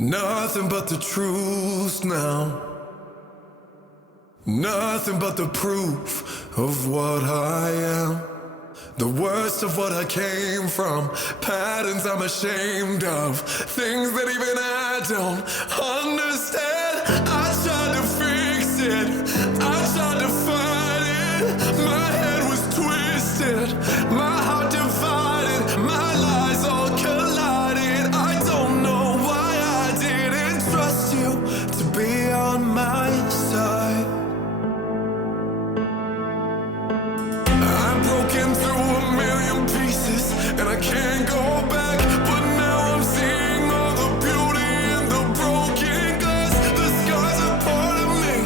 Nothing but the truth now. Nothing but the proof of what I am. The worst of what I came from. Patterns I'm ashamed of. Things that even I don't understand. I tried to fix it. I tried to fight it. My head was twisted. My heart divided. My lies all collided. I don't know why I didn't trust you to be on my side. I'm broken through a million pieces, and I can't go back. But now I'm seeing all the beauty in the broken glass. The scars are part of me,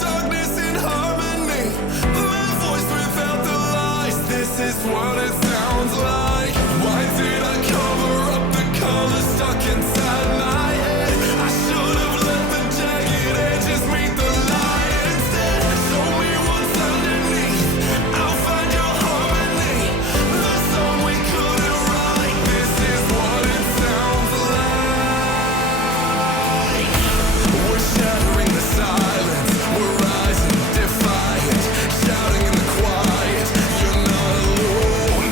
darkness in harmony. My voice without the lies, this is what it sounds like. Why did I cover up the colors stuck inside my head? I should have let the jagged edges meet the light instead. Show me what's underneath, I'll find your harmony. The song we couldn't write, this is what it sounds like. We're shattering the silence, we're rising defiant, shouting in the quiet. You're not alone.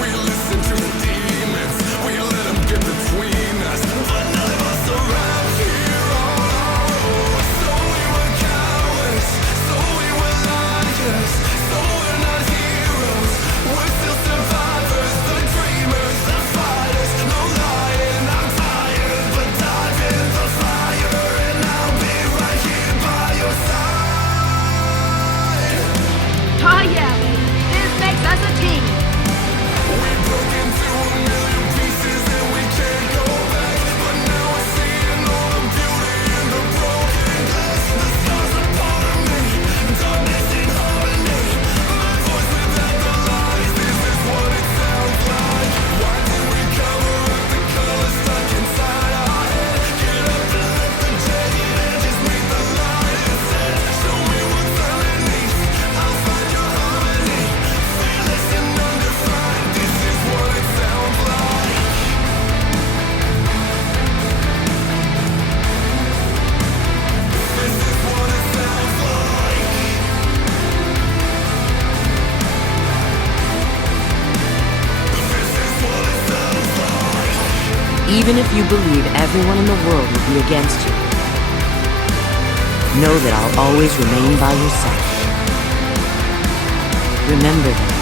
We listen to the demons, we let them get between us. But none of us are out here on our own. So we were cowards, so we were liars, so we're not heroes. We're still survivors, the dreamers, the fighters. No lying, I'm tired, but dive in the fire, and I'll be right here by your side. Oh yeah, baby. This makes us a team. We broke into a million pieces and we can't go back. But now we're seeing all the beauty in the broken glass. The scars are part of me, darkness in harmony. My voice without the lies, this is what it sounds like. Why did we cover up the colors stuck inside our head? Get up and let the jagged edges meet the light instead. Show me what's underneath, I'll find your harmony. Fearless and undefined, this is what it sounds like. This is what it sounds like. This is what it sounds like. Even if you believe everyone in the world will be against you, know that I'll always remain by your side. Remember that.